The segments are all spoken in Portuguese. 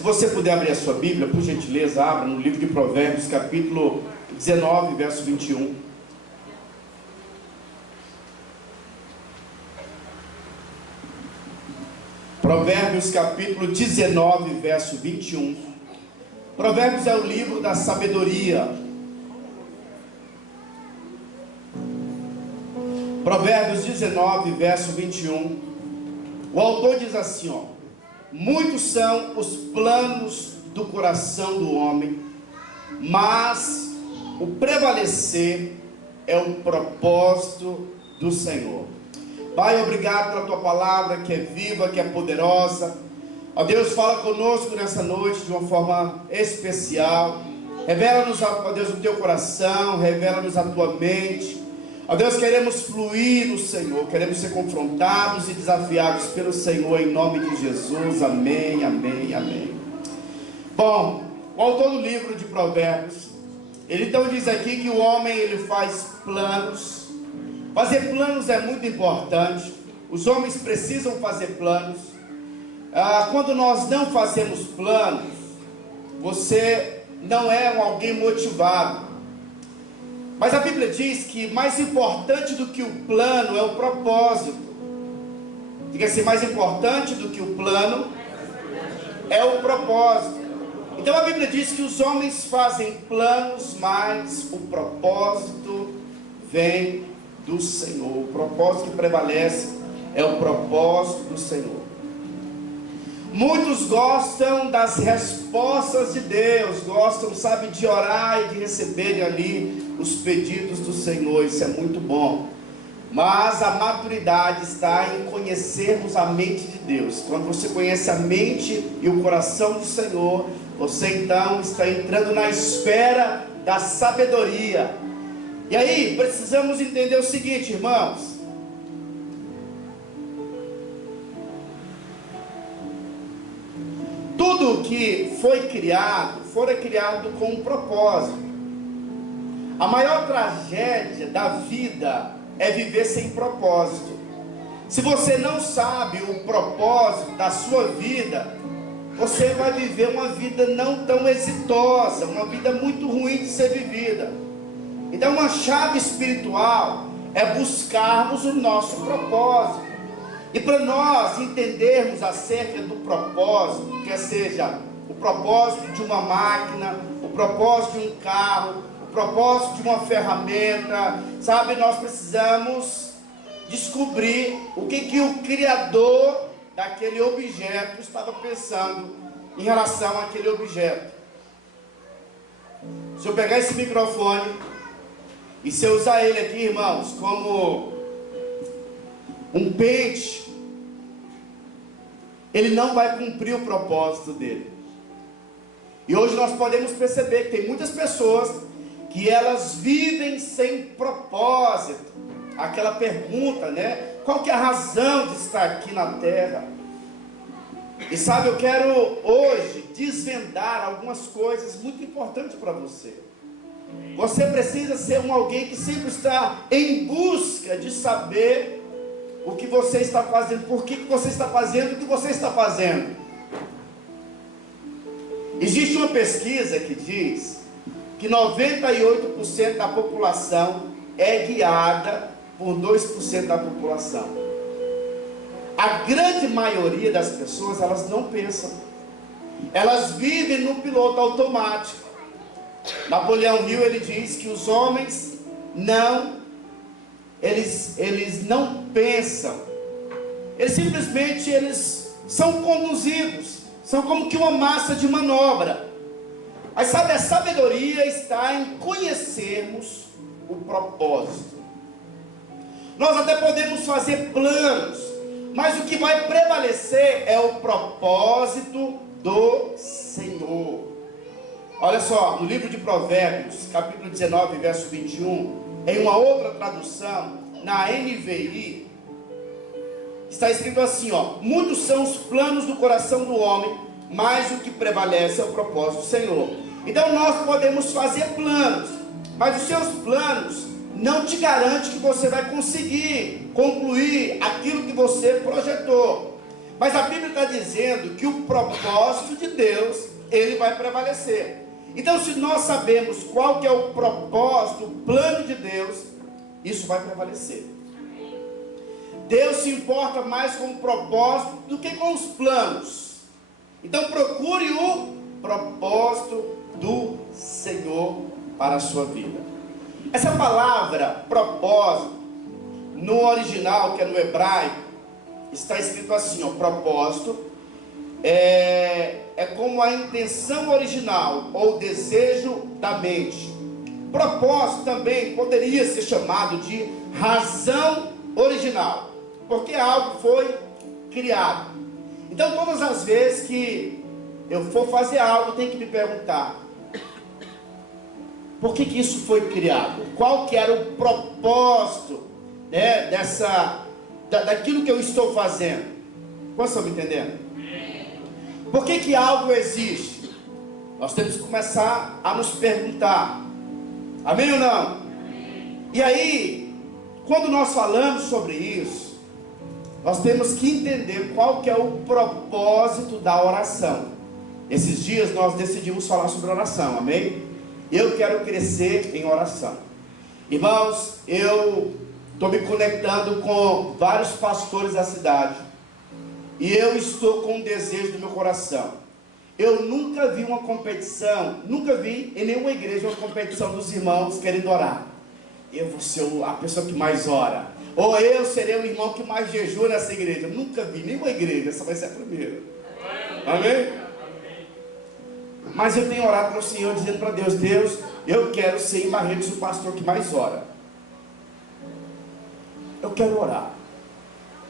Se você puder abrir a sua Bíblia, por gentileza, abra no livro de Provérbios, capítulo 19, verso 21. Provérbios, capítulo 19, verso 21. Provérbios é o livro da sabedoria. Provérbios 19, verso 21. O autor diz assim, ó: muitos são os planos do coração do homem, mas o prevalecer é o propósito do Senhor. Pai, obrigado pela tua palavra, que é viva, que é poderosa. Ó Deus, fala conosco nessa noite de uma forma especial. Revela-nos, ó Deus, o teu coração, revela-nos a tua mente. Ó Deus, queremos fluir no Senhor, queremos ser confrontados e desafiados pelo Senhor, em nome de Jesus. Amém, amém, amém. Bom, o autor do livro de Provérbios, ele então diz aqui que o homem, ele faz planos. Fazer planos é muito importante. Os homens precisam fazer planos. Quando nós não fazemos planos, você não é alguém motivado. Mas a Bíblia diz que mais importante do que o plano é o propósito. Diga assim: mais importante do que o plano é o propósito. Então a Bíblia diz que os homens fazem planos, mas o propósito vem do Senhor. O propósito que prevalece é o propósito do Senhor. Muitos gostam das respostas de Deus, gostam, sabe, de orar e de receberem ali os pedidos do Senhor. Isso é muito bom. Mas a maturidade está em conhecermos a mente de Deus. Quando você conhece a mente e o coração do Senhor, você então está entrando na esfera da sabedoria. E aí, precisamos entender o seguinte, irmãos: tudo que foi criado com um propósito. A maior tragédia da vida é viver sem propósito. Se você não sabe o propósito da sua vida, você vai viver uma vida não tão exitosa, uma vida muito ruim de ser vivida. Então, uma chave espiritual é buscarmos o nosso propósito. E para nós entendermos acerca do propósito, quer seja o propósito de uma máquina, o propósito de um carro, o propósito de uma ferramenta, sabe, nós precisamos descobrir o que o Criador daquele objeto estava pensando em relação àquele objeto. Se eu pegar esse microfone e se eu usar ele aqui, irmãos, como um pente, ele não vai cumprir o propósito dele. E hoje nós podemos perceber que tem muitas pessoas que elas vivem sem propósito. Aquela pergunta, né? Qual que é a razão de estar aqui na terra? E sabe, eu quero hoje desvendar algumas coisas muito importantes para você. Você precisa ser alguém que sempre está em busca de saber o que você está fazendo, por que você está fazendo o que você está fazendo. Existe uma pesquisa que diz que 98% da população é guiada por 2% da população. A grande maioria das pessoas, elas não pensam. Elas vivem no piloto automático. Napoleão Hill, ele diz que os homens eles não pensam. Eles simplesmente são conduzidos. São como que uma massa de manobra. Mas sabe, a sabedoria está em conhecermos o propósito. Nós até podemos fazer planos, mas o que vai prevalecer é o propósito do Senhor. Olha só, no livro de Provérbios, capítulo 19, verso 21, em uma outra tradução, na NVI, está escrito assim, ó: muitos são os planos do coração do homem, mas o que prevalece é o propósito do Senhor. Então nós podemos fazer planos, mas os seus planos não te garantem que você vai conseguir concluir aquilo que você projetou. Mas a Bíblia está dizendo que o propósito de Deus, ele vai prevalecer. Então, se nós sabemos qual que é o propósito, o plano de Deus, isso vai prevalecer. Deus se importa mais com o propósito do que com os planos. Então procure o propósito do Senhor para a sua vida. Essa palavra propósito, no original, que é no hebraico, está escrito assim, ó, propósito é como a intenção original ou desejo da mente. Propósito também poderia ser chamado de razão original, porque algo foi criado. Então todas as vezes que eu for fazer algo, tem que me perguntar: por que isso foi criado? Qual que era o propósito, né, daquilo que eu estou fazendo? Vocês estão me entendendo? Por que algo existe? Nós temos que começar a nos perguntar. Amém ou não? Amém. E aí, quando nós falamos sobre isso, nós temos que entender qual que é o propósito da oração. Esses dias nós decidimos falar sobre oração, amém? Eu quero crescer em oração. Irmãos, eu estou me conectando com vários pastores da cidade, e eu estou com um desejo do meu coração. Eu nunca vi uma competição, nunca vi em nenhuma igreja uma competição dos irmãos querendo orar. Eu vou ser a pessoa que mais ora, ou eu serei o irmão que mais jejua nessa igreja. Eu nunca vi nenhuma igreja, essa vai ser a primeira. Amém? Mas eu tenho orado para o Senhor, dizendo para Deus: Deus, eu quero ser em Barretos o pastor que mais ora. Eu quero orar,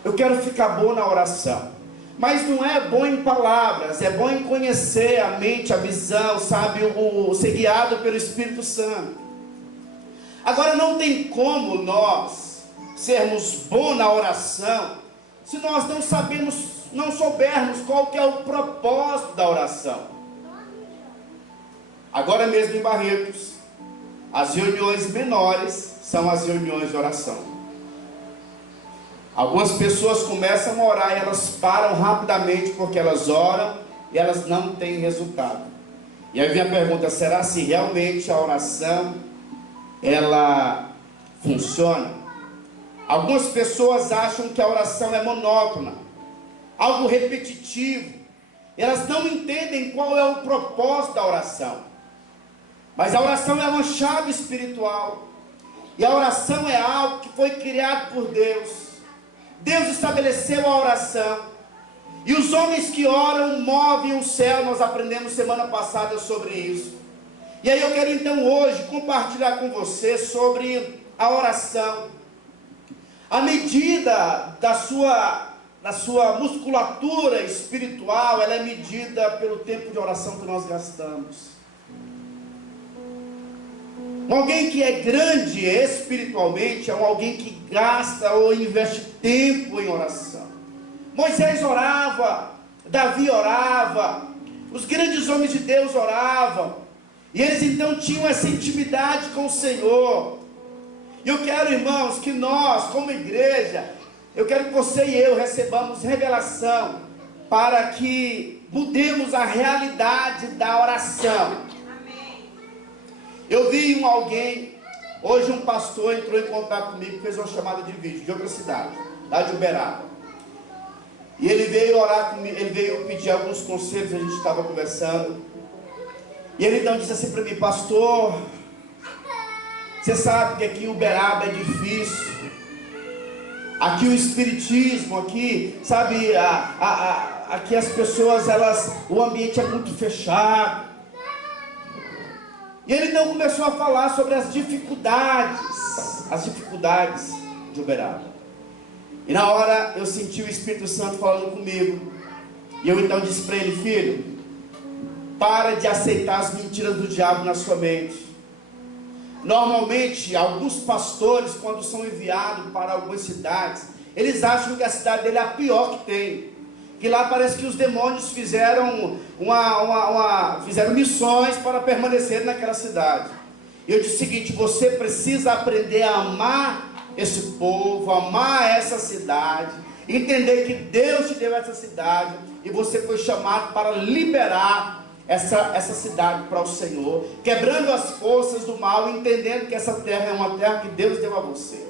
eu quero ficar bom na oração. Mas não é bom em palavras, é bom em conhecer a mente, a visão, sabe, ser guiado pelo Espírito Santo. Agora, não tem como nós sermos bons na oração se nós não soubermos qual que é o propósito da oração. Agora mesmo em Barretos, as reuniões menores são as reuniões de oração. Algumas pessoas começam a orar e elas param rapidamente porque elas oram e elas não têm resultado. E aí vem a pergunta: será se realmente a oração ela funciona? Algumas pessoas acham que a oração é monótona, algo repetitivo. Elas não entendem qual é o propósito da oração. Mas a oração é uma chave espiritual. E a oração é algo que foi criado por Deus. Deus estabeleceu a oração. E os homens que oram movem o céu. Nós aprendemos semana passada sobre isso. E aí eu quero então hoje compartilhar com você sobre a oração. A medida da sua musculatura espiritual, ela é medida pelo tempo de oração que nós gastamos. Alguém que é grande espiritualmente é alguém que gasta ou investe tempo em oração. Moisés orava, Davi orava, os grandes homens de Deus oravam, e eles então tinham essa intimidade com o Senhor. E eu quero, irmãos, que nós, como igreja, eu quero que você e eu recebamos revelação para que mudemos a realidade da oração. Eu vi alguém, hoje um pastor entrou em contato comigo, fez uma chamada de vídeo de outra cidade, lá de Uberaba. E ele veio orar comigo, ele veio pedir alguns conselhos, a gente estava conversando. E ele então disse assim para mim: pastor, você sabe que aqui em Uberaba é difícil. Aqui o espiritismo, aqui, sabe, aqui as pessoas, o ambiente é muito fechado. E ele então começou a falar sobre as dificuldades de Uberaba. E na hora eu senti o Espírito Santo falando comigo. E eu então disse para ele: filho, para de aceitar as mentiras do diabo na sua mente. Normalmente, alguns pastores, quando são enviados para algumas cidades, eles acham que a cidade dele é a pior que tem. Que lá parece que os demônios fizeram missões para permanecer naquela cidade. E eu disse o seguinte: você precisa aprender a amar esse povo, amar essa cidade, entender que Deus te deu essa cidade e você foi chamado para liberar essa cidade para o Senhor, quebrando as forças do mal, entendendo que essa terra é uma terra que Deus deu a você.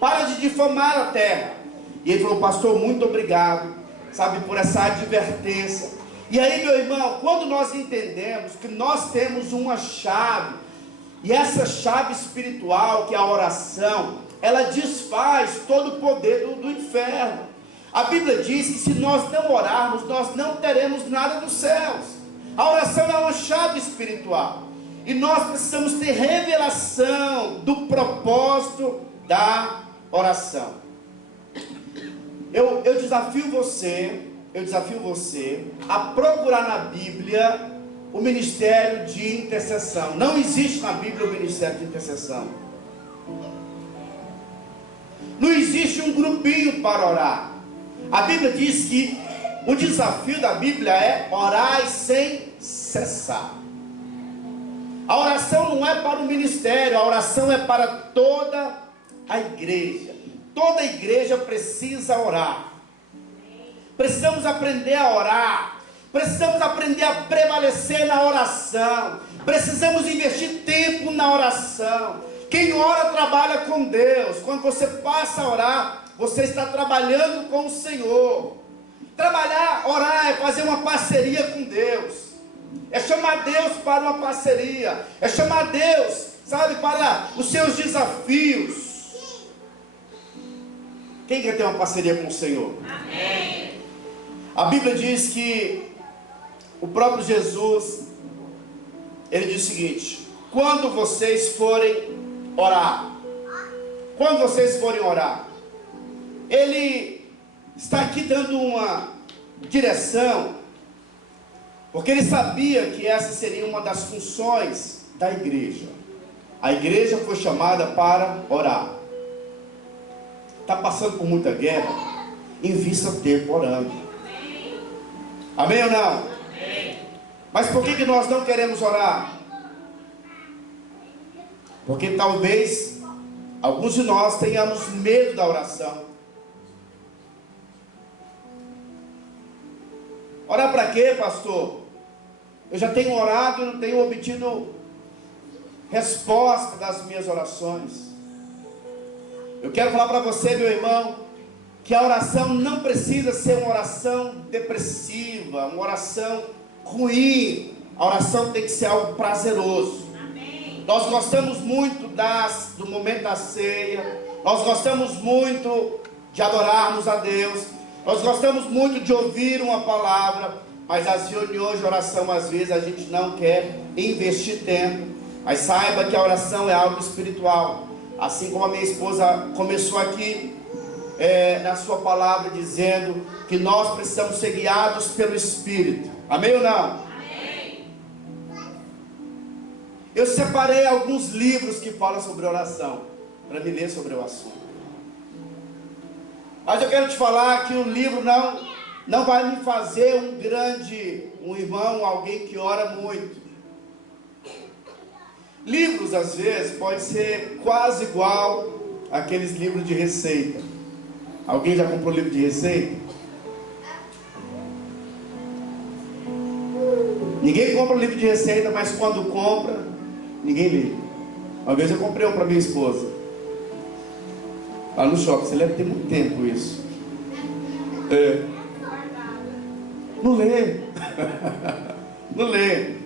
Para de difamar a terra. E ele falou: pastor, muito obrigado, sabe, por essa advertência. E aí, meu irmão, quando nós entendemos que nós temos uma chave, e essa chave espiritual, que é a oração, ela desfaz todo o poder do inferno. A Bíblia diz que se nós não orarmos, nós não teremos nada dos céus. A oração é uma chave espiritual, e nós precisamos ter revelação do propósito da oração. Eu desafio você a procurar na Bíblia o ministério de intercessão. Não existe na Bíblia o ministério de intercessão. Não existe um grupinho para orar. A Bíblia diz que o desafio da Bíblia é orar sem cessar. A oração não é para o ministério, a oração é para toda a igreja. Toda a igreja precisa orar. Precisamos aprender a orar. Precisamos aprender a prevalecer na oração. Precisamos investir tempo na oração. Quem ora trabalha com Deus. Quando você passa a orar, você está trabalhando com o Senhor. Orar é fazer uma parceria com Deus. É chamar Deus para uma parceria. É chamar Deus, sabe, para os seus desafios. Quem quer ter uma parceria com o Senhor? Amém. A Bíblia diz que o próprio Jesus, ele diz o seguinte: quando vocês forem orar, ele está aqui dando uma direção, porque ele sabia que essa seria uma das funções da igreja. A igreja foi chamada para orar. Está passando por muita guerra? Invista tempo orando. Amém ou não? Amém. Mas por que nós não queremos orar? Porque talvez alguns de nós tenhamos medo da oração. Orar para quê, pastor? Eu já tenho orado e não tenho obtido resposta das minhas orações. Eu quero falar para você, meu irmão, que a oração não precisa ser uma oração depressiva, uma oração ruim. A oração tem que ser algo prazeroso. Amém. Nós gostamos muito do momento da ceia, nós gostamos muito de adorarmos a Deus, nós gostamos muito de ouvir uma palavra, mas as reuniões de oração, às vezes, a gente não quer investir tempo. Mas saiba que a oração é algo espiritual. Assim como a minha esposa começou aqui, na sua palavra, dizendo que nós precisamos ser guiados pelo Espírito. Amém ou não? Amém. Eu separei alguns livros que falam sobre oração, para me ler sobre o assunto. Mas eu quero te falar que o livro não vai me fazer um irmão, alguém que ora muito. Livros, às vezes, pode ser quase igual àqueles livros de receita. Alguém já comprou livro de receita? Ninguém compra livro de receita, mas quando compra, ninguém lê. Uma vez eu comprei um para minha esposa, lá no shopping. Você deve ter muito tempo isso. Não lê. Não lê.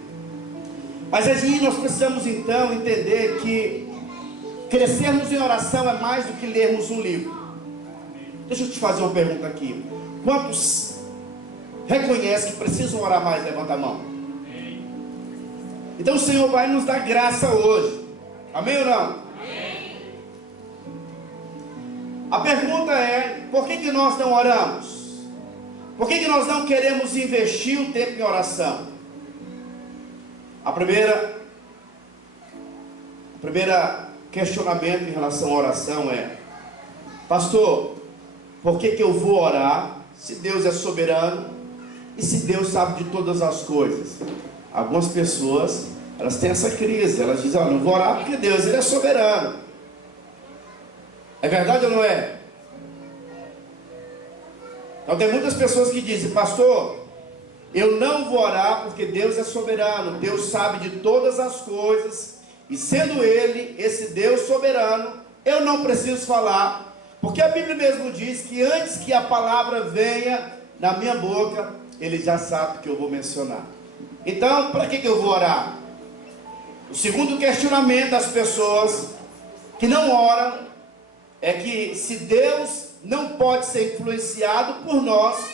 Mas aí nós precisamos então entender que crescermos em oração é mais do que lermos um livro. Deixa eu te fazer uma pergunta aqui. Quantos reconhecem que precisam orar mais? Levanta a mão. Então o Senhor vai nos dar graça hoje. Amém ou não? Amém. A pergunta é: por que nós não oramos? Por que nós não queremos investir o tempo em oração? A primeira questionamento em relação à oração é: pastor, por que eu vou orar se Deus é soberano e se Deus sabe de todas as coisas? Algumas pessoas, elas têm essa crise, elas dizem: não vou orar porque Deus, Ele é soberano. É verdade ou não é? Então tem muitas pessoas que dizem: pastor, eu não vou orar porque Deus é soberano, Deus sabe de todas as coisas, e sendo Ele, esse Deus soberano, eu não preciso falar, porque a Bíblia mesmo diz que antes que a palavra venha na minha boca, Ele já sabe que eu vou mencionar. Então, para que eu vou orar? O segundo questionamento das pessoas que não oram é que se Deus não pode ser influenciado por nós,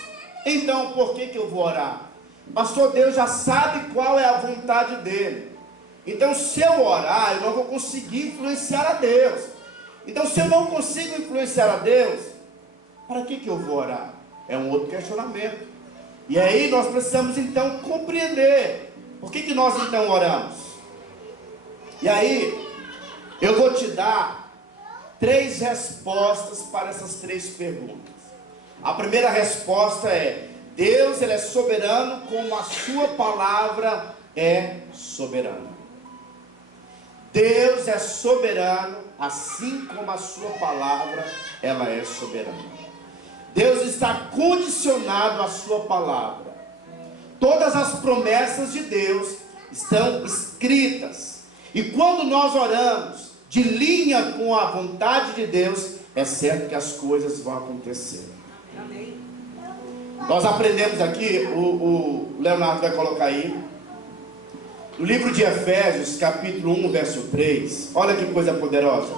então por que eu vou orar? Pastor, Deus já sabe qual é a vontade dele. Então se eu orar, eu não vou conseguir influenciar a Deus. Então se eu não consigo influenciar a Deus, para que eu vou orar? É um outro questionamento. E aí nós precisamos então compreender por que nós então oramos. E aí eu vou te dar 3 respostas para essas 3 perguntas. A primeira resposta é: Deus, Ele é soberano como a sua palavra é soberana. Deus é soberano assim como a sua palavra ela é soberana. Deus está condicionado à sua palavra. Todas as promessas de Deus estão escritas. E quando nós oramos de linha com a vontade de Deus, é certo que as coisas vão acontecer. Amém. Nós aprendemos aqui, o Leonardo vai colocar aí, no livro de Efésios, capítulo 1, verso 3, olha que coisa poderosa.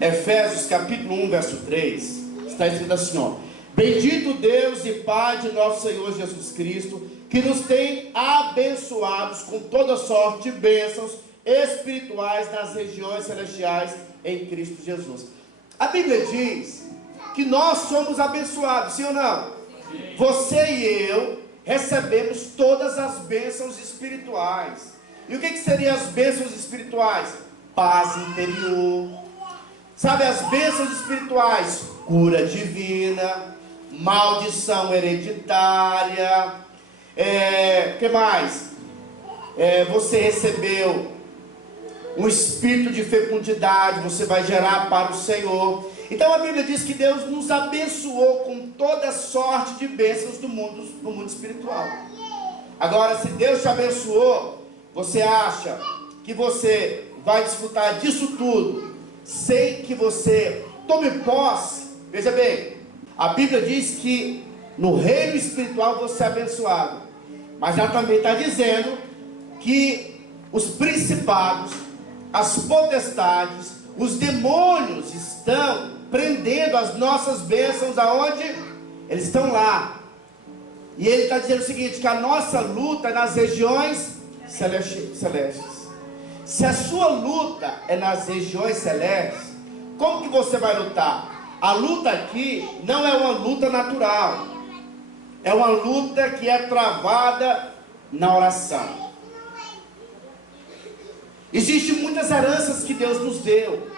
Efésios, capítulo 1, verso 3, está escrito assim, ó: bendito Deus e Pai de nosso Senhor Jesus Cristo, que nos tem abençoados com toda sorte de bênçãos espirituais nas regiões celestiais em Cristo Jesus. A Bíblia diz que nós somos abençoados, sim ou não? Sim. Você e eu recebemos todas as bênçãos espirituais. E o que seriam as bênçãos espirituais? Paz interior. Sabe, as bênçãos espirituais: cura divina, maldição hereditária, que mais? Você recebeu um espírito de fecundidade, você vai gerar para o Senhor. Então a Bíblia diz que Deus nos abençoou com toda sorte de bênçãos no mundo espiritual. Agora, se Deus te abençoou, você acha que você vai desfrutar disso tudo sem que você tome posse? Veja bem, a Bíblia diz que no reino espiritual você é abençoado, mas já também está dizendo que os principados, as potestades, os demônios estão prendendo as nossas bênçãos. Aonde? Eles estão lá. E ele está dizendo o seguinte, que a nossa luta é nas regiões celestes. Se a sua luta é nas regiões celestes, como que você vai lutar? A luta aqui não é uma luta natural, é uma luta que é travada na oração. Existem muitas heranças que Deus nos deu.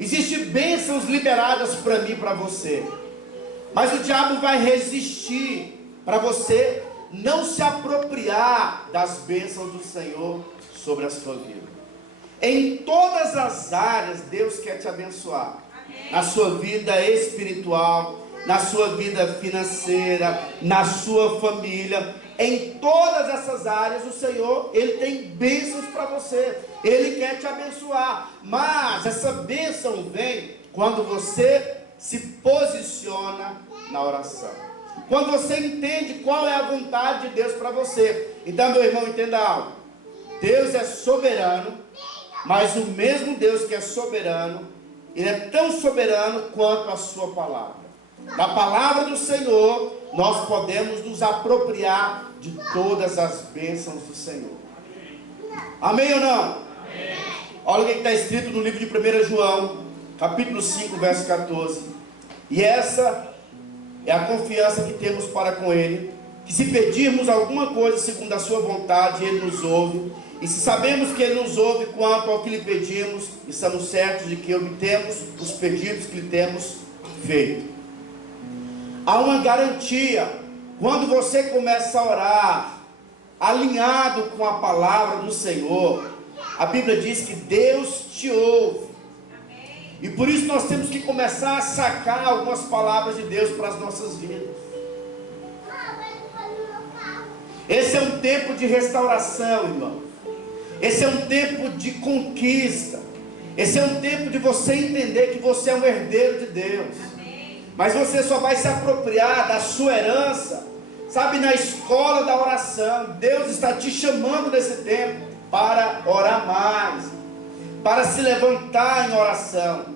Existem bênçãos liberadas para mim e para você. Mas o diabo vai resistir para você não se apropriar das bênçãos do Senhor sobre a sua vida. Em todas as áreas Deus quer te abençoar. Na sua vida espiritual, na sua vida financeira, na sua família. Em todas essas áreas o Senhor, Ele tem bênçãos para você. Ele quer te abençoar. Mas essa bênção vem quando você se posiciona na oração. Quando você entende qual é a vontade de Deus para você. Então, meu irmão, entenda algo. Deus é soberano, mas o mesmo Deus que é soberano, Ele é tão soberano quanto a sua palavra. Na palavra do Senhor, nós podemos nos apropriar de todas as bênçãos do Senhor. Amém ou não? Amém. Olha o que está escrito no livro de 1 João, capítulo 5, verso 14. E essa é a confiança que temos para com Ele, que se pedirmos alguma coisa segundo a sua vontade, Ele nos ouve. E se sabemos que Ele nos ouve quanto ao que lhe pedimos, estamos certos de que obtemos os pedidos que lhe temos feito. Há uma garantia, quando você começa a orar, alinhado com a palavra do Senhor, a Bíblia diz que Deus te ouve. E por isso nós temos que começar a sacar algumas palavras de Deus para as nossas vidas. Esse é um tempo de restauração, irmão. Esse é um tempo de conquista. Esse é um tempo de você entender que você é um herdeiro de Deus. Mas você só vai se apropriar da sua herança, sabe, na escola da oração. Deus está te chamando nesse tempo para orar mais, para se levantar em oração.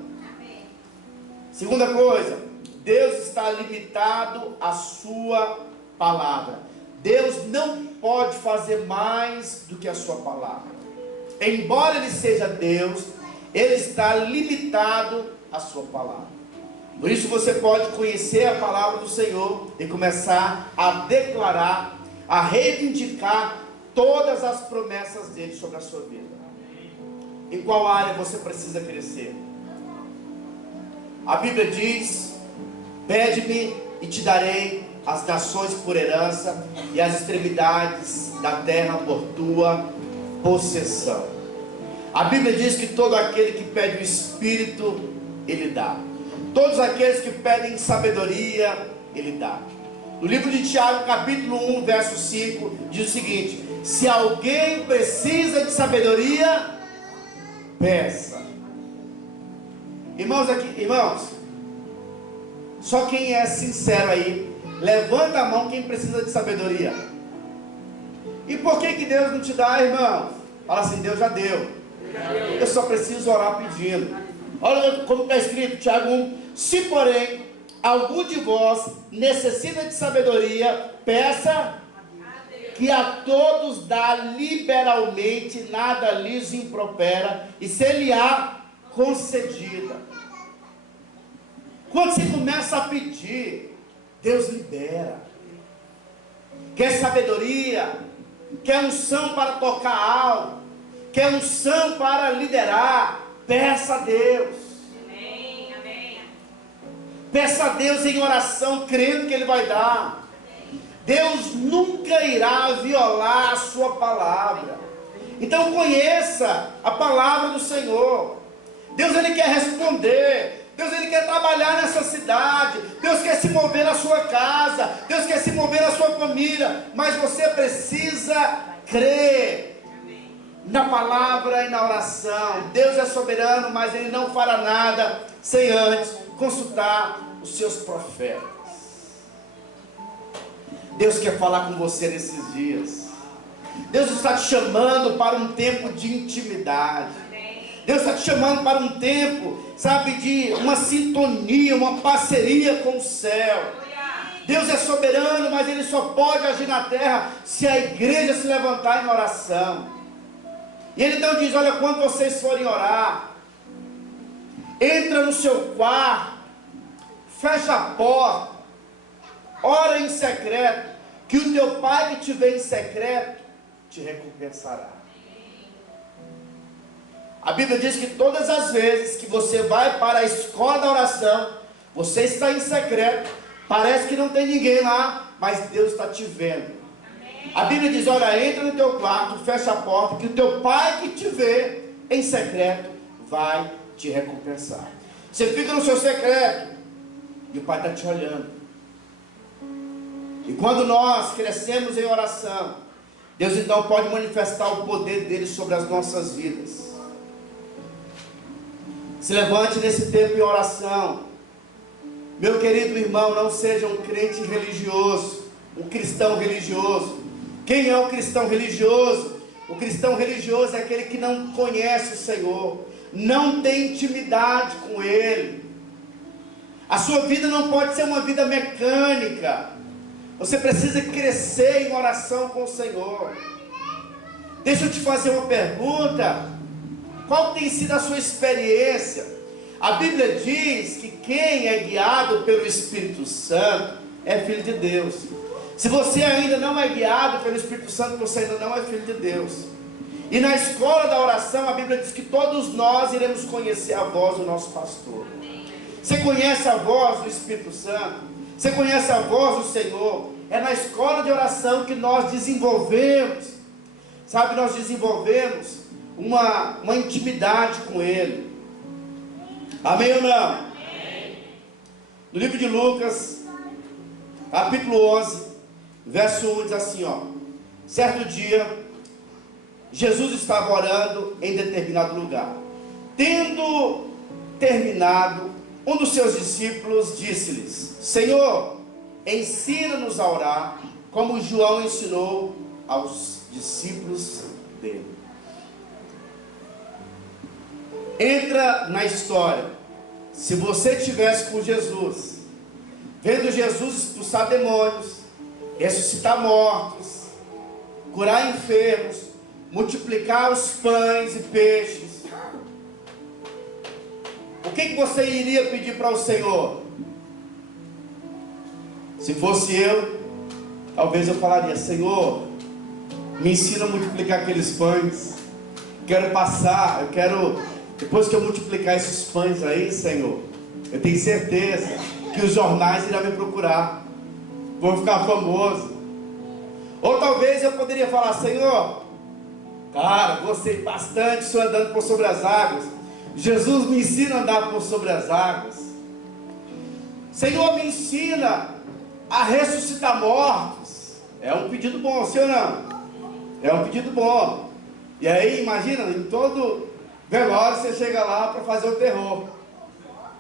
Segunda coisa, Deus está limitado à sua palavra. Deus não pode fazer mais do que a sua palavra. Embora Ele seja Deus, Ele está limitado à sua palavra. Por isso você pode conhecer a palavra do Senhor e começar a declarar, a reivindicar todas as promessas dele sobre a sua vida. Em qual área você precisa crescer? A Bíblia diz: pede-me e te darei as nações por herança e as extremidades da terra por tua possessão. A Bíblia diz que todo aquele que pede o Espírito, Ele dá. Todos aqueles que pedem sabedoria, Ele dá. No livro de Tiago, capítulo 1, verso 5, diz o seguinte: se alguém precisa de sabedoria, peça. Irmãos, só quem é sincero aí, levanta a mão quem precisa de sabedoria. E por que Deus não te dá, irmãos? Fala assim: Deus já deu. Eu só preciso orar pedindo. Olha como está escrito, Tiago 1: se porém algum de vós necessita de sabedoria, peça, que a todos dá liberalmente, nada lhes impropera, e se lhe há concedida. Quando você começa a pedir, Deus libera. Quer sabedoria? Quer unção para tocar algo? Quer unção para liderar? Peça a Deus. Amém, amém. Peça a Deus em oração, crendo que Ele vai dar. Deus nunca irá violar a sua palavra. Então conheça a palavra do Senhor. Deus, Ele quer responder. Deus, Ele quer trabalhar nessa cidade. Deus quer se mover na sua casa. Deus quer se mover na sua família. Mas você precisa crer na palavra e na oração. Deus é soberano, mas Ele não fará nada sem antes consultar os seus profetas. Deus quer falar com você nesses dias. Deus está te chamando para um tempo de intimidade. Deus está te chamando para um tempo, sabe, de uma sintonia, uma parceria com o céu. Deus é soberano, mas Ele só pode agir na terra se a igreja se levantar em oração. E Ele então diz: olha, quando vocês forem orar, entra no seu quarto, fecha a porta, ora em secreto, que o teu Pai que te vê em secreto te recompensará. A Bíblia diz que todas as vezes que você vai para a escola da oração, você está em secreto, parece que não tem ninguém lá, mas Deus está te vendo. A Bíblia diz: olha, entra no teu quarto, fecha a porta, que o teu Pai que te vê em secreto vai te recompensar. Você fica no seu secreto e o Pai está te olhando. E quando nós crescemos em oração, Deus então pode manifestar o poder dele sobre as nossas vidas. Se levante nesse tempo em oração. Meu querido irmão, não seja um crente religioso, um cristão religioso. Quem é o cristão religioso? O cristão religioso é aquele que não conhece o Senhor, não tem intimidade com Ele. A sua vida não pode ser uma vida mecânica. Você precisa crescer em oração com o Senhor. Deixa eu te fazer uma pergunta. Qual tem sido a sua experiência? A Bíblia diz que quem é guiado pelo Espírito Santo é filho de Deus. Se você ainda não é guiado pelo Espírito Santo, você ainda não é filho de Deus. E na escola da oração, a Bíblia diz que todos nós iremos conhecer a voz do nosso pastor. Você conhece a voz do Espírito Santo? Você conhece a voz do Senhor? É na escola de oração que nós desenvolvemos, sabe, nós desenvolvemos uma intimidade com Ele. Amém ou não? Amém. No livro de Lucas, capítulo 11, verso 1, diz assim, ó: Certo dia, Jesus estava orando em determinado lugar. Tendo terminado, um dos seus discípulos disse-lhes: Senhor, ensina-nos a orar, como João ensinou aos discípulos dele. Entra na história. Se você estivesse com Jesus, vendo Jesus expulsar demônios, ressuscitar mortos, curar enfermos, multiplicar os pães e peixes, o que você iria pedir para o Senhor? Se fosse eu, talvez eu falaria: Senhor, me ensina a multiplicar aqueles pães. Quero passar, eu quero, depois que eu multiplicar esses pães aí, Senhor, eu tenho certeza que os jornais irão me procurar, vou ficar famoso. Ou talvez eu poderia falar: Senhor, cara, gostei bastante do Senhor andando por sobre as águas. Jesus, me ensina a andar por sobre as águas. Senhor, me ensina a ressuscitar mortos. É um pedido bom, sim ou não? É um pedido bom. E aí, imagina, em todo velório você chega lá para fazer o terror.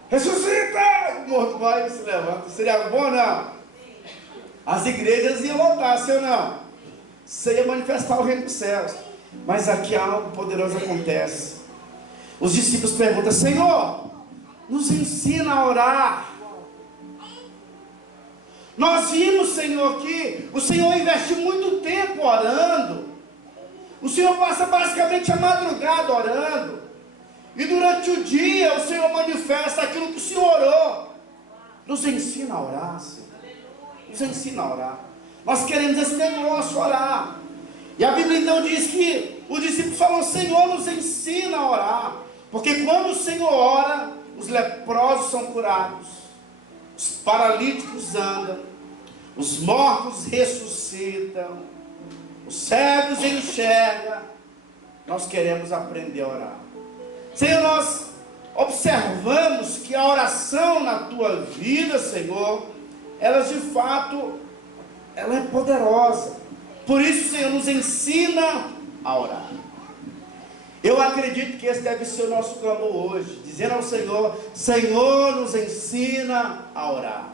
Ressuscita! O morto vai e se levanta. Seria algo bom ou não? As igrejas iam lotar, sim ou não? Você ia manifestar o reino dos céus. Mas aqui algo poderoso acontece. Os discípulos perguntam: Senhor, nos ensina a orar. Nós vimos, Senhor, que o Senhor investe muito tempo orando. O Senhor passa basicamente a madrugada orando. E durante o dia o Senhor manifesta aquilo que o Senhor orou. Nos ensina a orar, Senhor. Nos ensina a orar. Nós queremos esse negócio, orar. E a Bíblia então diz que os discípulos falam: Senhor, nos ensina a orar. Porque quando o Senhor ora, os leprosos são curados, os paralíticos andam, os mortos ressuscitam, os cegos enxergam. Nós queremos aprender a orar. Senhor, nós observamos que a oração na tua vida, Senhor, ela de fato, ela é poderosa. Por isso, Senhor, nos ensina a orar. Eu acredito que esse deve ser o nosso clamor hoje, dizendo ao Senhor: Senhor, nos ensina a orar.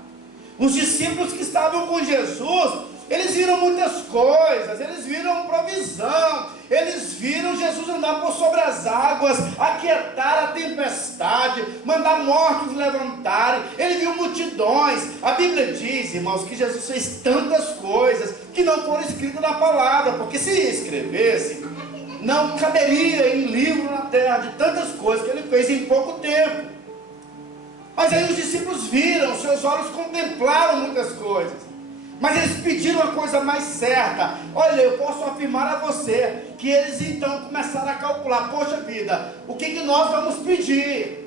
Os discípulos que estavam com Jesus, eles viram muitas coisas, eles viram provisão, eles viram Jesus andar por sobre as águas, aquietar a tempestade, mandar mortos levantarem. Ele viu multidões. A Bíblia diz, irmãos, que Jesus fez tantas coisas que não foram escritas na palavra, porque se escrevesse, não caberia em livro na terra de tantas coisas que ele fez em pouco tempo. Mas aí os discípulos viram, seus olhos contemplaram muitas coisas, mas eles pediram uma coisa mais certa. Olha, eu posso afirmar a você que eles então começaram a calcular: poxa vida, o que nós vamos pedir?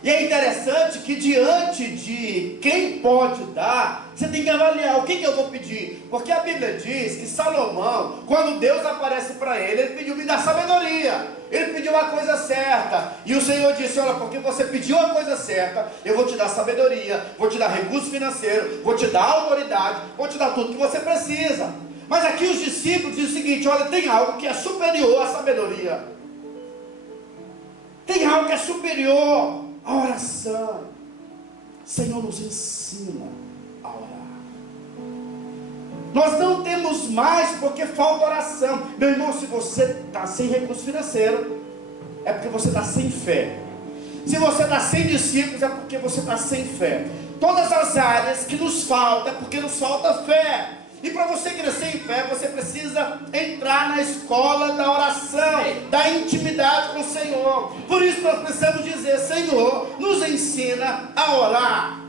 E é interessante que diante de quem pode dar, você tem que avaliar: o que eu vou pedir? Porque a Bíblia diz que Salomão, quando Deus aparece para ele, ele pediu: me dá sabedoria. Ele pediu a coisa certa, e o Senhor disse: olha, porque você pediu a coisa certa, eu vou te dar sabedoria, vou te dar recurso financeiro, vou te dar autoridade, vou te dar tudo que você precisa. Mas aqui os discípulos dizem o seguinte: olha, tem algo que é superior à sabedoria, tem algo que é superior à oração. Senhor, nos ensina a orar. Nós não temos mais porque falta oração. Meu irmão, se você está sem recurso financeiro, é porque você está sem fé. Se você está sem discípulos, é porque você está sem fé. Todas as áreas que nos faltam, é porque nos falta fé. E para você crescer em fé, você precisa entrar na escola da oração, da intimidade com o Senhor. Por isso nós precisamos dizer: Senhor, nos ensina a orar.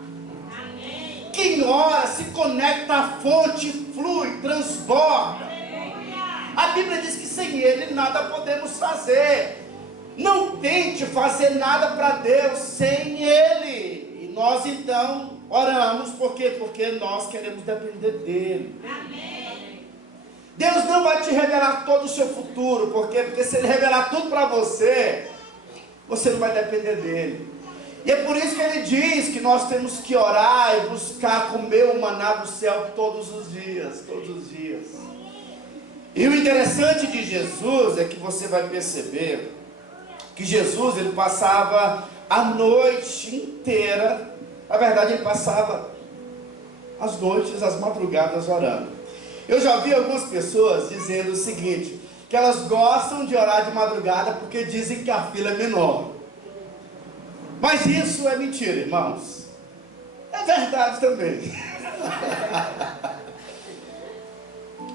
Amém. Quem ora se conecta à fonte, flui, transborda. A Bíblia diz que sem Ele nada podemos fazer. Não tente fazer nada para Deus sem Ele. E nós então oramos, por quê? Porque nós queremos depender dEle. Amém. Deus não vai te revelar todo o seu futuro, por quê? Porque se Ele revelar tudo para você, você não vai depender dEle. E é por isso que Ele diz que nós temos que orar e buscar comer o maná do céu todos os dias, todos os dias. E o interessante de Jesus é que você vai perceber que Jesus, ele passava a noite inteira, na verdade ele passava as noites, as madrugadas orando. Eu já vi algumas pessoas dizendo o seguinte, que elas gostam de orar de madrugada porque dizem que a fila é menor. Mas isso é mentira, irmãos. É verdade também.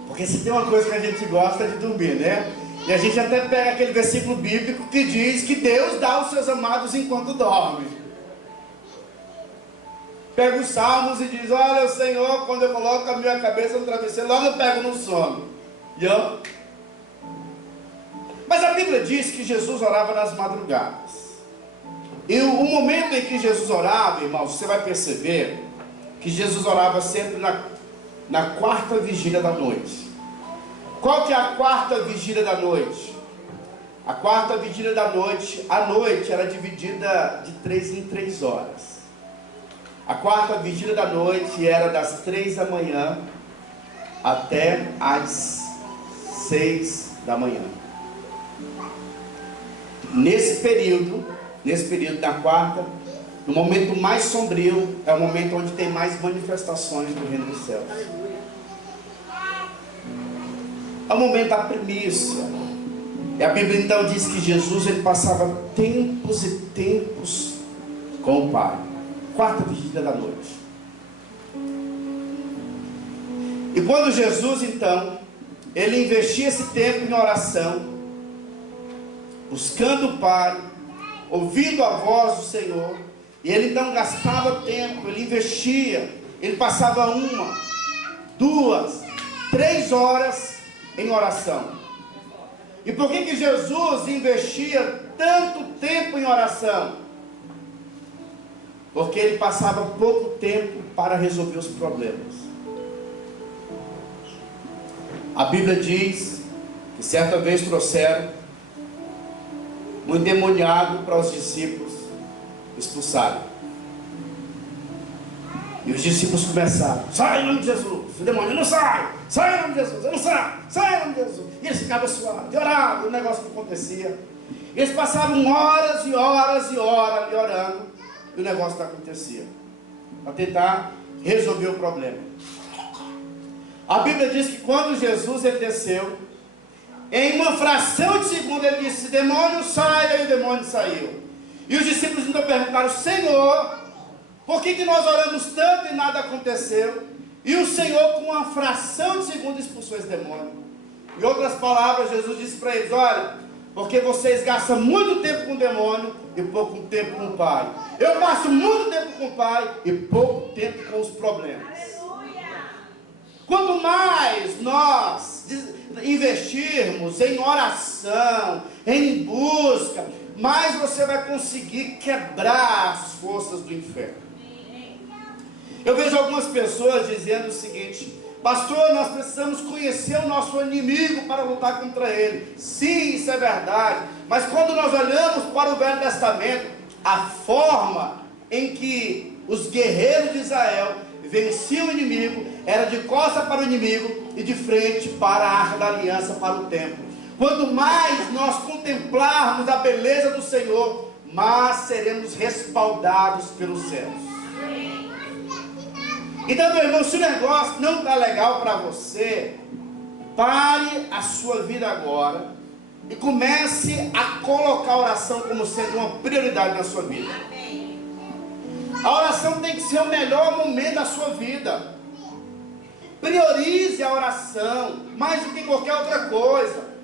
Porque se tem uma coisa que a gente gosta de dormir, né? E a gente até pega aquele versículo bíblico que diz que Deus dá aos seus amados enquanto dorme. Pega os salmos e diz, olha, o Senhor, quando eu coloco a minha cabeça no travesseiro, logo eu pego no sono. Mas a Bíblia diz que Jesus orava nas madrugadas. E o momento em que Jesus orava, irmãos, você vai perceber que Jesus orava sempre na quarta vigília da noite. Qual que é a quarta vigília da noite? A quarta vigília da noite, a noite era dividida de 3 em 3 horas. A quarta vigília da noite era das 3 da manhã até as 6 da manhã. Nesse período da quarta, no momento mais sombrio, é o momento onde tem mais manifestações do reino dos céus. É o momento da primícia. E a Bíblia então diz que Jesus, ele passava tempos e tempos com o Pai. Quarta vigília da noite. E quando Jesus então, ele investia esse tempo em oração, buscando o Pai, ouvindo a voz do Senhor, e ele então gastava tempo, ele investia, ele passava 1, 2, 3 horas em oração. E por que Jesus investia tanto tempo em oração? Porque ele passava pouco tempo para resolver os problemas. A Bíblia diz que certa vez trouxeram um endemoniado para os discípulos expulsarem. E os discípulos começaram, sai em nome de Jesus, o demônio não sai, sai em nome de Jesus, eu não saio, sai em nome de Jesus. E eles ficavam suados, oravam, o negócio não acontecia. Eles passavam horas e horas e horas ali orando, e o negócio não acontecia, para tentar resolver o problema. A Bíblia diz que quando Jesus ele desceu, em uma fração de segundo ele disse, demônio sai, e o demônio saiu. E os discípulos então perguntaram, Senhor, por que nós oramos tanto e nada aconteceu? E o Senhor, com uma fração de segundo, expulsou esse demônio. Em outras palavras, Jesus disse para eles, olha, porque vocês gastam muito tempo com o demônio e pouco tempo com o Pai. Eu passo muito tempo com o Pai e pouco tempo com os problemas. Quanto mais nós investirmos em oração, em busca, mais você vai conseguir quebrar as forças do inferno. Eu vejo algumas pessoas dizendo o seguinte, pastor, nós precisamos conhecer o nosso inimigo para lutar contra ele. Sim, isso é verdade, mas quando nós olhamos para o Velho Testamento, a forma em que os guerreiros de Israel venciam o inimigo era de costas para o inimigo e de frente para a Arca da Aliança, para o templo. Quanto mais nós contemplarmos a beleza do Senhor, mais seremos respaldados pelos céus. Então, meu irmão, se o negócio não está legal para você, pare a sua vida agora e comece a colocar a oração como sendo uma prioridade na sua vida. A oração tem que ser o melhor momento da sua vida. Priorize a oração mais do que qualquer outra coisa.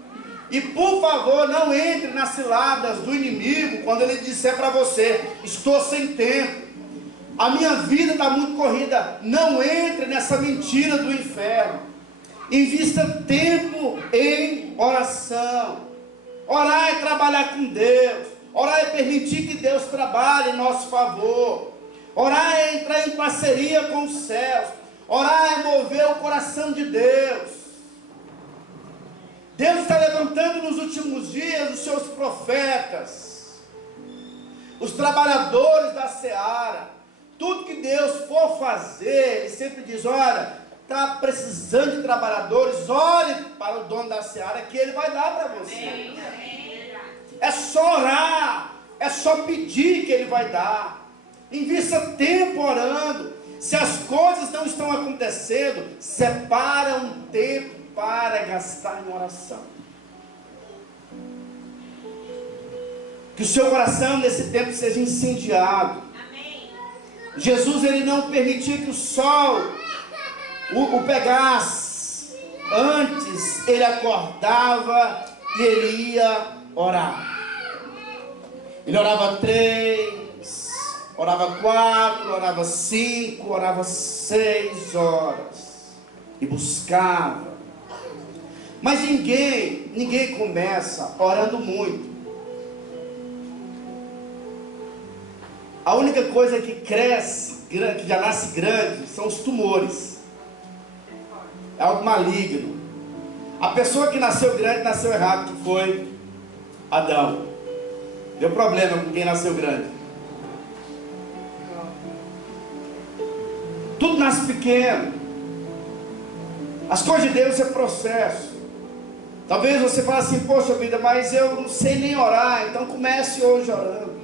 E por favor, não entre nas ciladas do inimigo quando ele disser para você, estou sem tempo, a minha vida está muito corrida. Não entre nessa mentira do inferno. Invista tempo em oração. Orar é trabalhar com Deus. Orar é permitir que Deus trabalhe em nosso favor. Orar é entrar em parceria com os céus. Orar é mover o coração de Deus. Deus está levantando nos últimos dias os seus profetas, os trabalhadores da seara. Tudo que Deus for fazer, Ele sempre diz, olha, está precisando de trabalhadores, ore para o dono da seara que ele vai dar para você. É só orar, é só pedir que ele vai dar. Invista tempo orando. Se as coisas não estão acontecendo, separa um tempo para gastar em oração. Que o seu coração nesse tempo seja incendiado. Amém. Jesus, ele não permitia que o sol o pegasse. Antes ele acordava e ele ia orar. Ele orava 3, orava 4, orava 5, orava 6 horas. E buscava. Mas ninguém começa orando muito. A única coisa que cresce, que já nasce grande, são os tumores. É algo maligno. A pessoa que nasceu grande, nasceu errado, que foi Adão. Deu problema com quem nasceu grande. Tudo nasce pequeno. As coisas de Deus é processo. Talvez você fale assim, poxa vida, mas eu não sei nem orar, então comece hoje orando.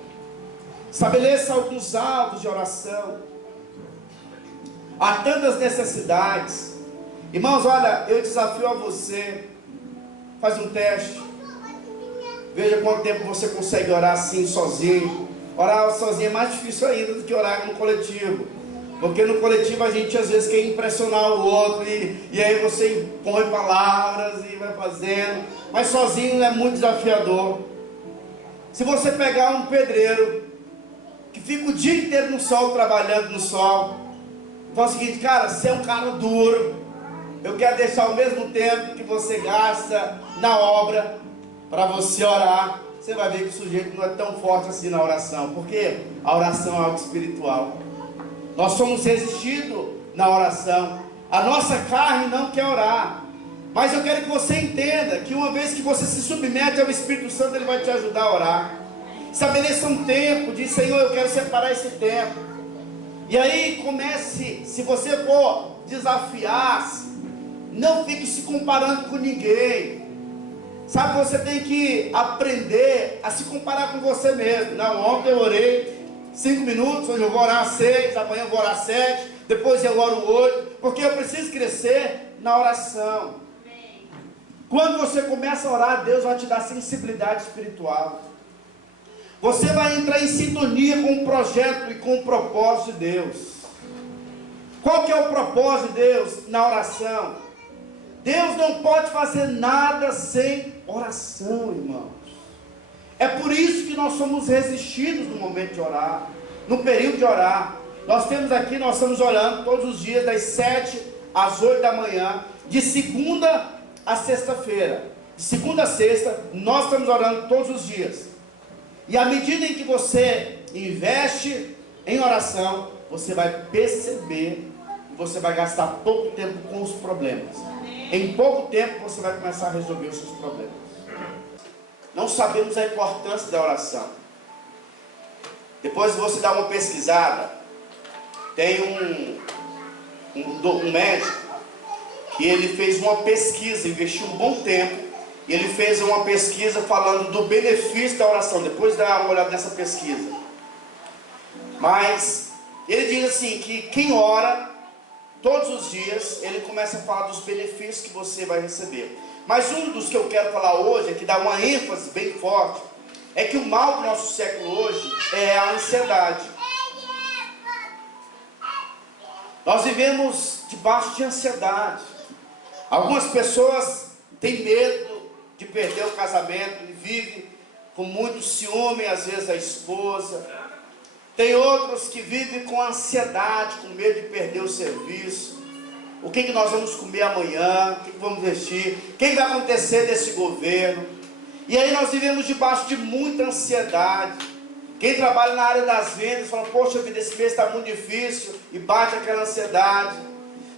Estabeleça alguns alvos de oração. Há tantas necessidades. Irmãos, olha, eu desafio a você. Faz um teste. Veja quanto tempo você consegue orar assim, sozinho. Orar sozinho é mais difícil ainda do que orar no coletivo. Porque no coletivo a gente às vezes quer impressionar o outro. E aí você impõe palavras e vai fazendo. Mas sozinho é muito desafiador. Se você pegar um pedreiro que fica o dia inteiro no sol, trabalhando no sol, fala o seguinte, cara, você é um cara duro, eu quero deixar o mesmo tempo que você gasta na obra, para você orar, você vai ver que o sujeito não é tão forte assim na oração, porque a oração é algo espiritual, nós somos resistidos na oração, a nossa carne não quer orar, mas eu quero que você entenda, que uma vez que você se submete ao Espírito Santo, ele vai te ajudar a orar. Estabeleça um tempo, diz, Senhor, eu quero separar esse tempo. E aí comece, se você for desafiar-se, não fique se comparando com ninguém. Sabe, você tem que aprender a se comparar com você mesmo. Não, ontem eu orei 5 minutos, hoje eu vou orar 6, amanhã eu vou orar 7, depois eu oro 8, porque eu preciso crescer na oração. Quando você começa a orar, Deus vai te dar sensibilidade espiritual. Você vai entrar em sintonia com o projeto e com o propósito de Deus. Qual que é o propósito de Deus na oração? Deus não pode fazer nada sem oração, irmãos. É por isso que nós somos resistidos no momento de orar, no período de orar. Nós temos aqui, nós estamos orando todos os dias, das 7 às 8 da manhã, de segunda a sexta-feira. De segunda a sexta, nós estamos orando todos os dias. E à medida em que você investe em oração, você vai perceber que você vai gastar pouco tempo com os problemas. Em pouco tempo você vai começar a resolver os seus problemas. Não sabemos a importância da oração. Depois você dá uma pesquisada. Tem um médico que ele fez uma pesquisa, investiu um bom tempo. E ele fez uma pesquisa falando do benefício da oração. Depois dá uma olhada nessa pesquisa. Mas ele diz assim, que quem ora todos os dias, ele começa a falar dos benefícios que você vai receber. Mas um dos que eu quero falar hoje, que dá uma ênfase bem forte, é que o mal do nosso século hoje é a ansiedade. Nós vivemos debaixo de ansiedade. Algumas pessoas têm medo de perder o casamento e vive com muito ciúme, às vezes, da esposa. Tem outros que vivem com ansiedade, com medo de perder o serviço. O que nós vamos comer amanhã? O que vamos vestir? O que vai acontecer desse governo? E aí nós vivemos debaixo de muita ansiedade. Quem trabalha na área das vendas fala, poxa vida, esse mês está muito difícil, e bate aquela ansiedade.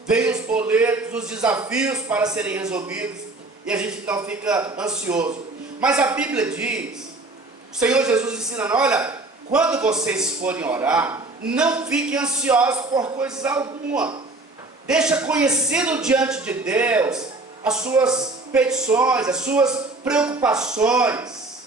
Vem os boletos, os desafios para serem resolvidos, e a gente então fica ansioso. Mas a Bíblia diz, o Senhor Jesus ensina, olha, quando vocês forem orar, não fiquem ansiosos por coisas alguma. deixa conhecido diante de Deus as suas petições, as suas preocupações.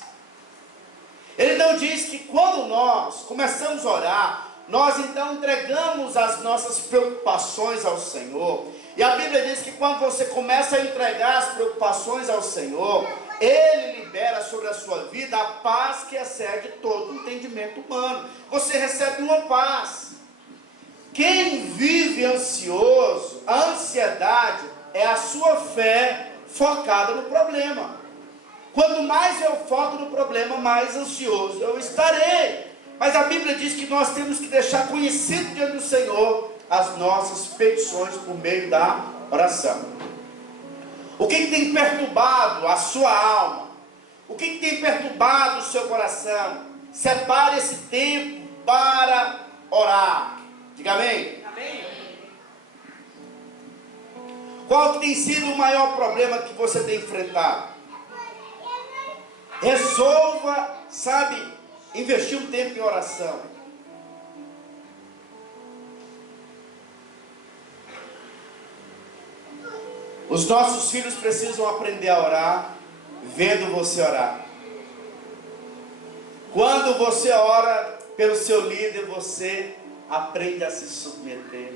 Ele não diz que quando nós começamos a orar, nós então entregamos as nossas preocupações ao Senhor. E a Bíblia diz que quando você começa a entregar as preocupações ao Senhor, Ele libera sobre a sua vida a paz que excede todo entendimento humano. Você recebe uma paz. Quem vive ansioso, a ansiedade é a sua fé focada no problema. Quanto mais eu foco no problema, mais ansioso eu estarei. Mas a Bíblia diz que nós temos que deixar conhecido diante do Senhor as nossas petições por meio da oração. O que tem perturbado a sua alma? O que tem perturbado o seu coração? Separe esse tempo para orar. Diga amém. Amém. Qual que tem sido o maior problema que você tem enfrentado? Resolva, investir um tempo em oração. Os nossos filhos precisam aprender a orar, vendo você orar. Quando você ora pelo seu líder, você aprende a se submeter.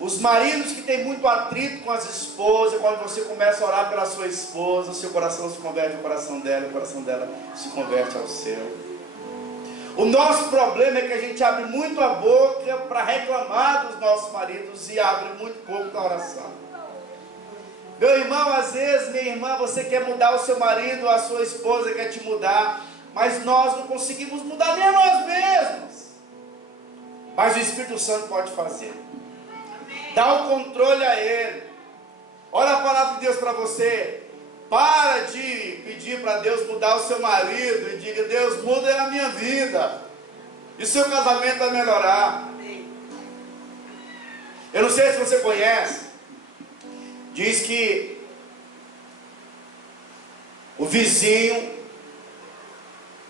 Os maridos que têm muito atrito com as esposas, quando você começa a orar pela sua esposa, o seu coração se converte ao coração dela, o coração dela se converte ao seu. O nosso problema é que a gente abre muito a boca para reclamar dos nossos maridos e abre muito pouco na oração. Meu irmão, às vezes, minha irmã, você quer mudar o seu marido, a sua esposa quer te mudar, mas nós não conseguimos mudar nem a nós mesmos. Mas o Espírito Santo pode fazer. Dá o controle a Ele. Olha a palavra de Deus para você. Para de pedir para Deus mudar o seu marido e diga: Deus, muda a minha vida, e o seu casamento vai melhorar. Eu não sei se você conhece. Diz que o vizinho,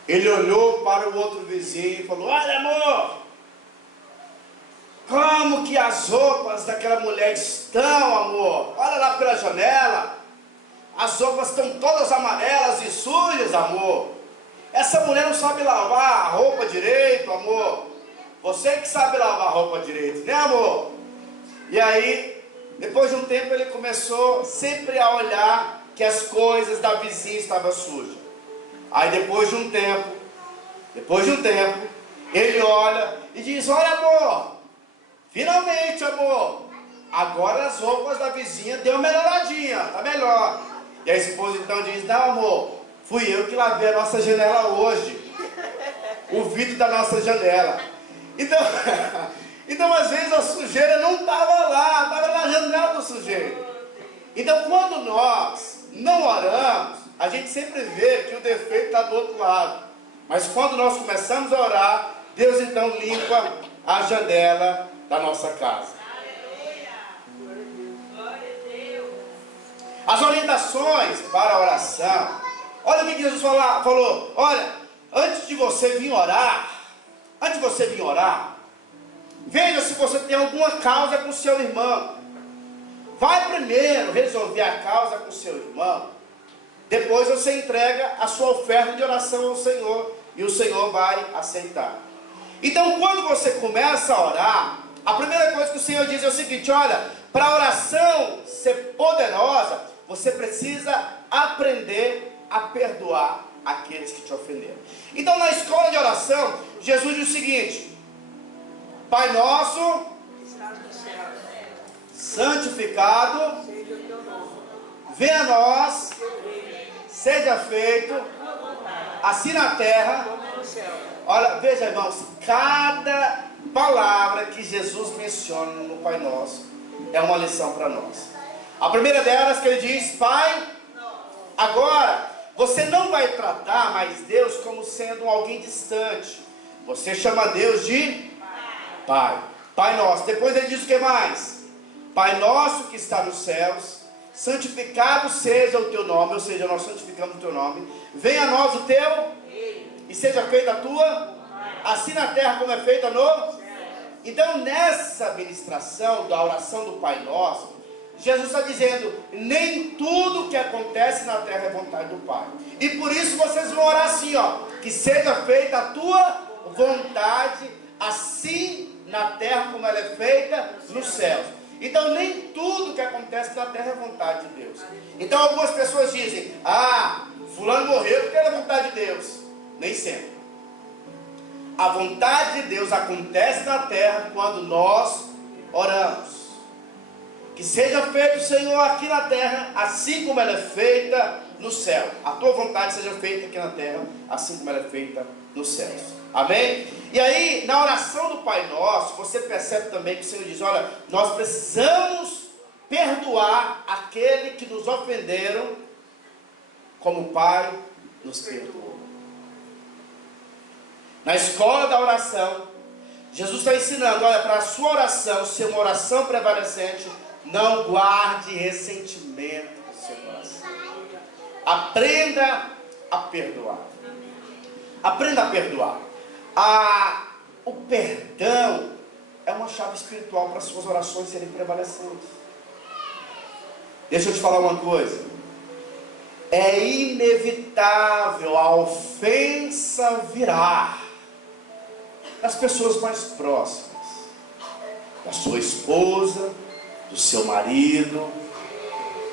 ele olhou para o outro vizinho e falou: olha, amor, como que as roupas daquela mulher estão, amor? Olha lá pela janela, as roupas estão todas amarelas e sujas, amor. Essa mulher não sabe lavar a roupa direito, amor. Você que sabe lavar a roupa direito, né, amor? E aí, depois de um tempo, ele começou sempre a olhar que as coisas da vizinha estavam sujas. Aí depois de um tempo, ele olha e diz: olha, amor, finalmente, amor, agora as roupas da vizinha deu uma melhoradinha, tá melhor. E a esposa então diz: não, amor, fui eu que lavei a nossa janela hoje, o vidro da nossa janela. Então às vezes a sujeira não estava lá, estava na janela do sujeito. Então quando nós não oramos, a gente sempre vê que o defeito está do outro lado. Mas quando nós começamos a orar, Deus então limpa a janela da nossa casa. As orientações para a oração. Olha o que Jesus falou. Olha, antes de você vir orar, veja se você tem alguma causa com o seu irmão. Vai primeiro resolver a causa com o seu irmão. Depois você entrega a sua oferta de oração ao Senhor, e o Senhor vai aceitar. Então quando você começa a orar, a primeira coisa que o Senhor diz é o seguinte: olha, para a oração ser poderosa, você precisa aprender a perdoar aqueles que te ofenderam. Então na escola de oração, Jesus diz o seguinte: Pai nosso, santificado venha a nós, seja feito assim na terra. Olha, veja, irmãos, cada palavra que Jesus menciona no Pai Nosso é uma lição para nós. A primeira delas que ele diz: Pai, agora você não vai tratar mais Deus como sendo alguém distante. Você chama Deus de Pai. Pai Nosso. Depois ele diz o que mais? Pai Nosso que está nos céus, santificado seja o teu nome. Ou seja, nós santificamos o teu nome. Venha a nós o teu, e seja feita a tua, assim na terra como é feita no. Então, nessa ministração da oração do Pai Nosso, Jesus está dizendo, nem tudo que acontece na terra é vontade do Pai. E por isso vocês vão orar assim, ó, que seja feita a tua vontade, assim na terra como ela é feita nos céus. Então nem tudo que acontece na terra é vontade de Deus. Então algumas pessoas dizem, fulano morreu porque era vontade de Deus. Nem sempre. A vontade de Deus acontece na terra quando nós oramos. Que seja feito, Senhor, aqui na terra, assim como ela é feita no céu. A tua vontade seja feita aqui na terra, assim como ela é feita nos céus. Amém? E aí, na oração do Pai Nosso, você percebe também que o Senhor diz, olha, nós precisamos perdoar aquele que nos ofenderam, como o Pai nos perdoou. Na escola da oração, Jesus está ensinando, olha, para a sua oração ser uma oração prevalecente, não guarde ressentimento no seu coração. Aprenda a perdoar. Aprenda a perdoar. O perdão é uma chave espiritual para as suas orações serem prevalecentes. Deixa eu te falar uma coisa. É inevitável a ofensa virar das pessoas mais próximas, da sua esposa, do seu marido,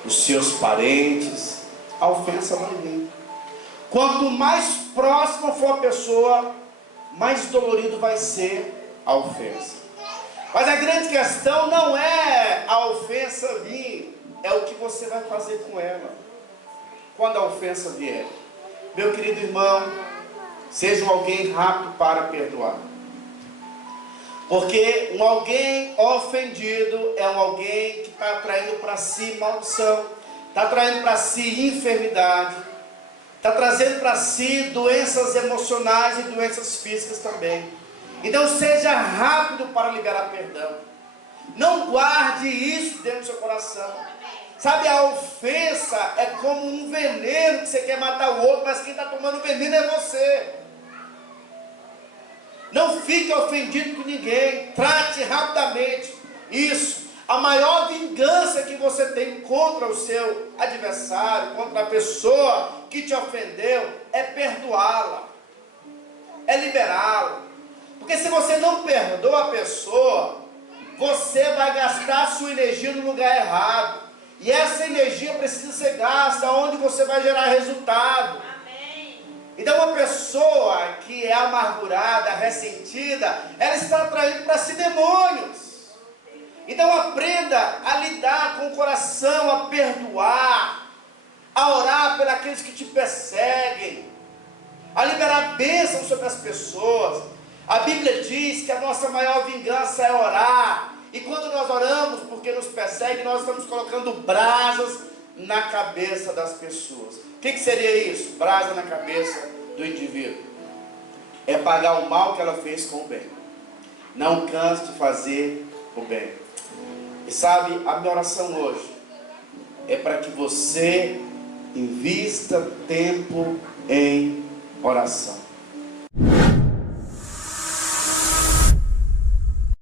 dos seus parentes. A ofensa vai vir. Quanto mais próxima for a pessoa, mais dolorido vai ser a ofensa. Mas a grande questão não é a ofensa vir, é o que você vai fazer com ela quando a ofensa vier. Meu querido irmão, seja um alguém rápido para perdoar. Porque um alguém ofendido é um alguém que está atraindo para si maldição, está atraindo para si enfermidade, está trazendo para si doenças emocionais e doenças físicas também. Então seja rápido para liberar perdão. Não guarde isso dentro do seu coração. Sabe, a ofensa é como um veneno que você quer matar o outro, mas quem está tomando veneno é você. Não fique ofendido com ninguém. Trate rapidamente isso. A maior vingança que você tem contra o seu adversário, contra a pessoa que te ofendeu, é perdoá-la, é liberá-la. Porque se você não perdoa a pessoa, você vai gastar a sua energia no lugar errado. E essa energia precisa ser gasta onde você vai gerar resultado. Então uma pessoa que é amargurada, ressentida, ela está atraindo para si demônios. Então aprenda a lidar com o coração, a perdoar, a orar por aqueles que te perseguem, a liberar bênção sobre as pessoas. A Bíblia diz que a nossa maior vingança é orar. E quando nós oramos porque nos perseguem, nós estamos colocando brasas na cabeça das pessoas. O que seria isso? Brasa na cabeça do indivíduo. É pagar o mal que ela fez com o bem. Não canse de fazer o bem. E sabe, a minha oração hoje é para que você invista tempo em oração.